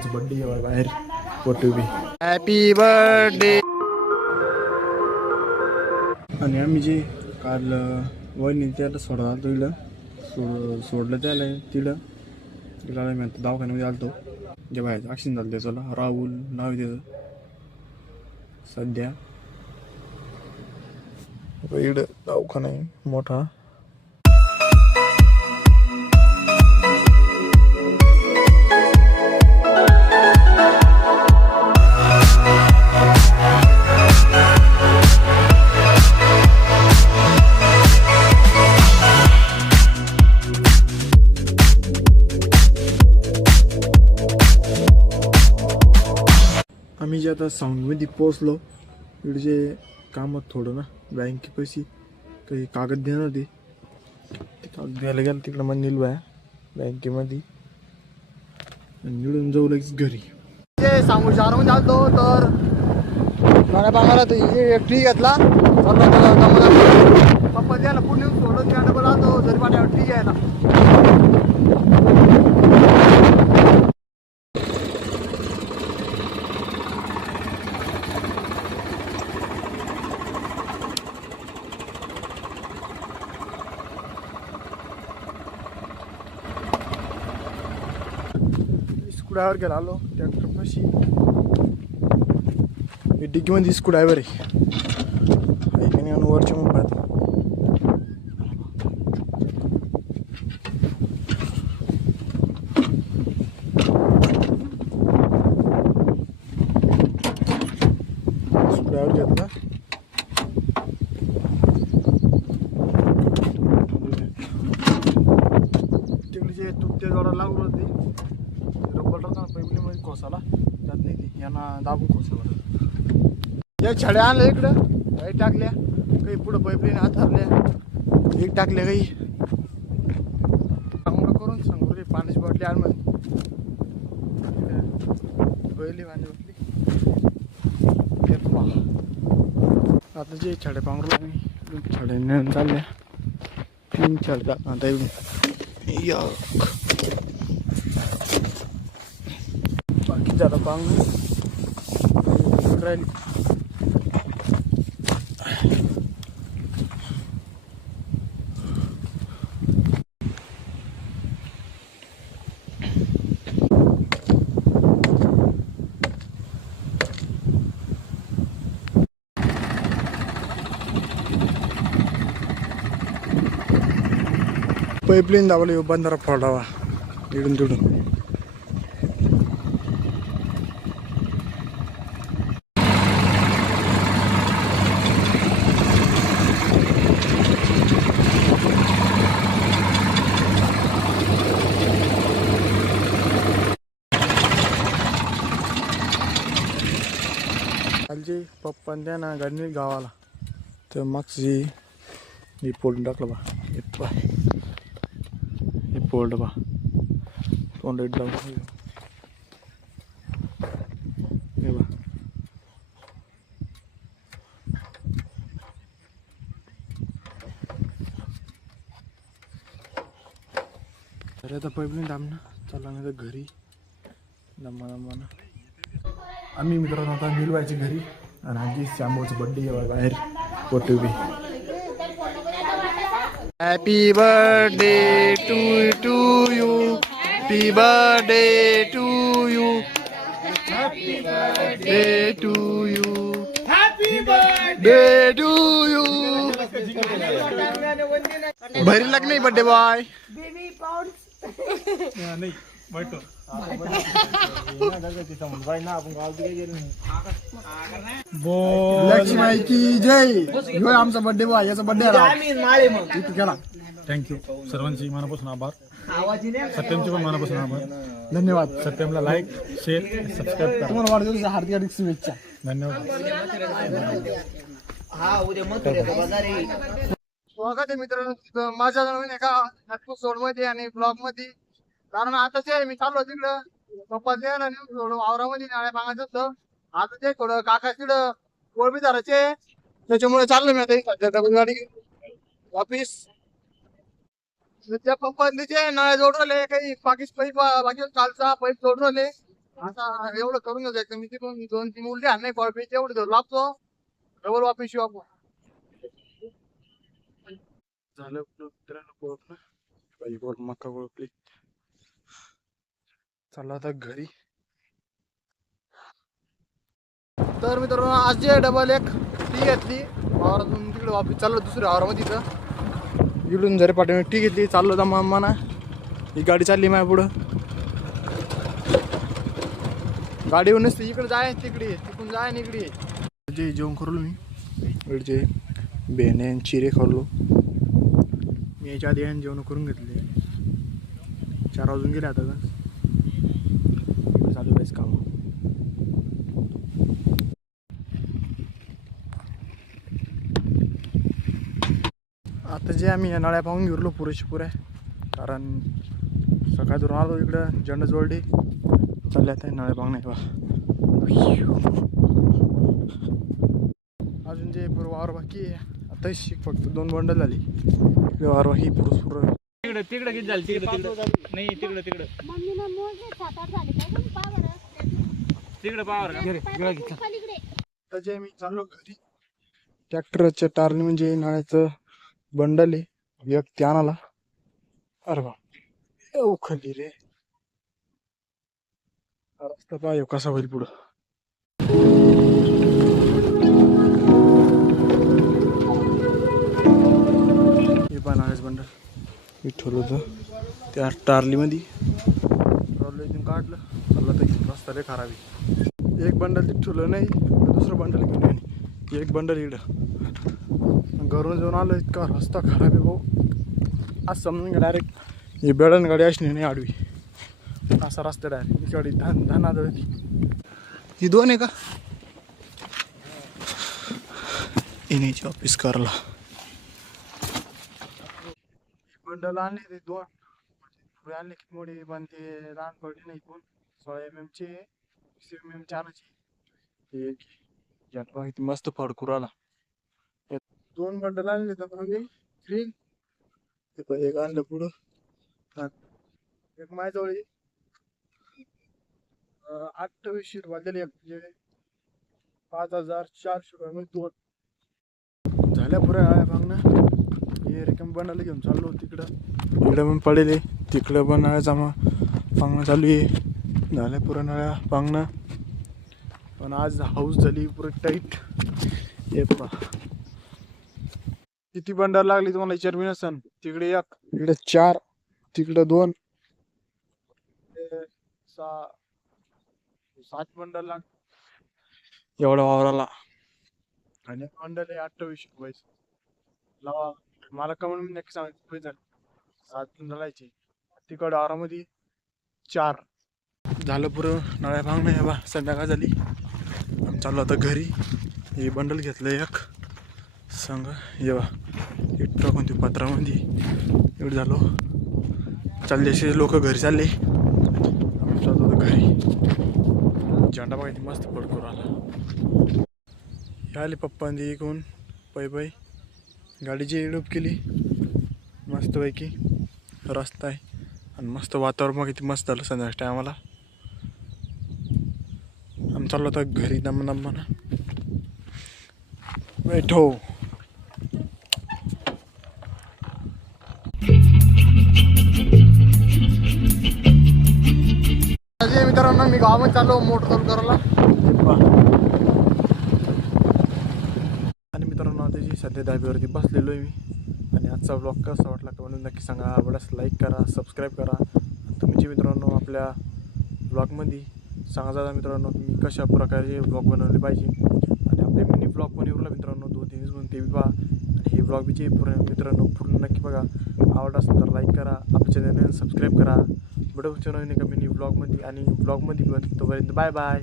श्यामोचा birthday आहे बाहेर पोटुबी हॅपी बर्थडे. आणि आम्ही जे काल वहिनी त्याला सोडा तिला सोडलं त्याला तिला मी आता दवाखान्यामध्ये आलतो जे बाहेर ॲक्सिडेंट झालं त्याचं राहुल नाव त्याचं सध्या इकडं दवाखाना आहे मोठा. आम्ही जे आता साऊंडमध्ये पोचलो इकडे जे कामात थोडं ना बँके पैसे काही कागद देणार ते कागद द्यायला गेलं तिकडं मग निलवा बँकेमध्ये आणि निवडून जाऊ लगेच घरी. ते सांगू शहरामध्ये आलतो तर मला बघायला तर ट्री घेतला पप्पा द्यायला पुढे सोडून त्या डबल आलतो जरी पाण्यावर ट्री घ्यायला. स्कूड्रायव्हर गेला आलो ट्रॅक्टर पाशी डिग्गीमध्ये स्कूड्रायव्हर आहे आणि वरच्या मग पाहतो स्कूड्रायव्हर घेतला तिकडे जे तुटते जोडा लागू होते पैपलीमध्ये खोसाला जात नाही ती यांना दाबून खोसाला या छड्या आणल्या इकडं काही टाकल्या काही पुढं पैपलीने हातरल्या एक टाकल्या काही चांगलं करून सांगू रे पाण्याची बाटली आण मध्ये पहिली पाणी बाटली आता जे छड्या पांघरू मी छड्याने चालल्या 3 छड्या आता इकडून या बाकी झालं पांघरू राहील. पाईपलाईन दाबला बंधारा फोडावा इडून तिडून. कालचे पप्पा त्या ना गाडीने गावाला तर मागची हे पोल्ड टाकलं बा हे पोल्ड बा तोंड लावून हे बा अरे आता पैपलीन दामना चला नाही तर घरी दमा आम्ही मित्रांनो आता निलवायचे घरी आणि आजी श्यामोचा बर्थडे आहे बाहेर पोटुबी. Happy birthday to you happy birthday to you happy birthday to you happy birthday to you. भरी लग नाही बर्थडे बॉय नाही बैठो लक्ष्मी की जय. आमचा बर्थडे बॉय याचा बर्थडे केला. थँक्यू सर्वांची मनापासून आभार. सत्यमचे पण मनापासून आभार. धन्यवाद. सत्यमला लाईक शेअर सबस्क्राईब करा. तुम्हाला वाढदिवसाच्या हार्दिक हार्दिक शुभेच्छा. धन्यवाद. स्वागत आहे मित्रांनो माझ्या नवीन एका नागपूर सोड मध्ये आणि ब्लॉग मध्ये. कारण आता ते मी चाललो तिकडं पप्पा ते ना थोडं वावरामध्ये नाळ्या पांगायचं होतं. आता ते थोडं काका तिकडं कोळबी धरायचे त्याच्यामुळे चाललो मी आता सध्या डबल गाडी ऑफिस. त्या पप्पांचे नळ्या जोडवले काही पाकिस्तानी बाकी कालचा पाईप जोडवले आता एवढं करून घ्यायचं मी तिकडून 2-3 उलटे हाण नाही कॉफी तेवढं धरून लागतो डबल वापिस येऊ आपण. झालं आपलं मित्रांनो पोहोचलं बाई गोड मका गोळपली. चला आता घरी. तर मित्रांनो आज जे डबल एक टी घेतली वावरातून तिकडे वापस चाललो दुसऱ्या वावरामध्ये तिथं इकडून जरी पाठवून टी घेतली चाललो होता मामाना. ही गाडी चालली माझ्या पुढं. गाडी येऊन नसते इकडे जाय तिकडे तिकडून जाय इकडे. जे जेवण करलो मी इकडचे बेने चिरे खाल्लो मी. याच्या आधी जेवण करून घेतले. 4 वाजून गेले आता का चालू आहेस काम. आता जे आम्ही नळ्या पाहून गेलो पुऱ्या कारण सकाळून आलो इकडं जंडजवळडी चालले आता नळ्या पाहून नाही बा. अजून जे पूर्व वावर बाकी आता शिक फक्त 2 बंडल झाली. वावर बाकी पुरं तिकडे किती झाली तिकडे नाही तिकडे तिकडे पावर आता जे मी चाललो घरी. ट्रॅक्टरच्या टारने म्हणजे नाळ्याचं बंडल आहे एक त्या आणाला. अरे बा खाली रे रस्ता पाय कसा होईल पुढं. हे पण नाळ्याचं बंडल मी ठेवलं होतं त्या टारलीमध्ये इथून काढलं. चाललं तर रस्ता रे खराब आहे. एक बंडल ते ठेवलं नाही दुसरं बंडल घेऊन नाही. एक बंडल इकडं घरून जाऊन आलं. इतका रस्ता खराब आहे भाऊ. आज समजून घ्या डायरेक्ट ही बेडन गाडी असणे नाही आडवी असा रस्ता डायरेक्ट. ही गाडी धना जळती. ही 2 आहे का येण्याची ऑफिस करायला. बंडल आणले ते 2 पुढे आणले की मोठे पण ते लहान पडले नाही. कोण 16 mm चे 20 mm चे आणायचे. एक जनपा किती मस्त फडकूर आला. 2 बंडल आणले तर म्हणजे फ्री. एक आणलं पुढं एक माझ्याजवळ 2800 रुपये दिले. म्हणजे 5400 रुपये 2 झाल्या पुऱ्या नळ्या पांगणं. हे रिकम बनायला घेऊन चाललो तिकडं. इकडं पण पडेल तिकडं पण नळ्याचा मग पांगणं चालू आहे. झाल्या पुऱ्या नळ्या पांगणं. पण आज हाऊस झाली पुरं टाईट. हे पहा किती बंडल लागली तुम्हाला विचार नसन. तिकडे 1 इकडे 4 तिकडे 2 7 बंडल लाग एवढा वावराला. आणि बंडल आहे 2800 रुपयाचं. लावा मला कमेंट मध्ये नक्की सांगा किती झालं. 7 बंडलायचे तिकडं वावरामध्ये 4 झालं पुरं नळ्या पांगणं. हे बा संध्याकाळ झाली. आम्ही चाललो आता घरी. हे बंडल घेतलं एक सांग ये बा इतकं कोणती पत्रामध्ये एवढं झालो. चालले असे लोक घरी चालले. आम्ही चालतो आता घरी. झेंडा बघायची मस्त पडकूर आला. आले पप्पांनी इकडून पै गाडीची एडूप केली मस्तपैकी. रस्ता आहे आणि मस्त वातावरण मग किती मस्त झालं संध्याकाळच्या टायमाला. आम्ही चाललो आता घरी दमना बैठो. मित्रांनो मी गावामध्ये चाललो मोटर चालू करायला. आणि मित्रांनो त्याची सध्या धाब्यावरती बसलेलो आहे मी. आणि आजचा ब्लॉग कसा वाटला का म्हणून नक्की सांगा. आवडल्यास लाईक करा सबस्क्राईब करा. तुमचे मित्रांनो आपल्या ब्लॉगमध्ये सांगा जाता मित्रांनो मी कशा प्रकारे ब्लॉग बनवले पाहिजे. आणि आपले मिनी ब्लॉग पण येऊला मित्रांनो 2-3 दिवस म्हणून ते बी पहा. आणि हे ब्लॉग बीचे मित्रांनो पूर्ण नक्की बघा. आवडत असेल तर लाईक करा. आपल्या चॅनलला सबस्क्राईब करा. भेटू नवीन एका मिनी ब्लॉगमध्ये आणि ब्लॉगमध्ये पण. तोपर्यंत बाय बाय.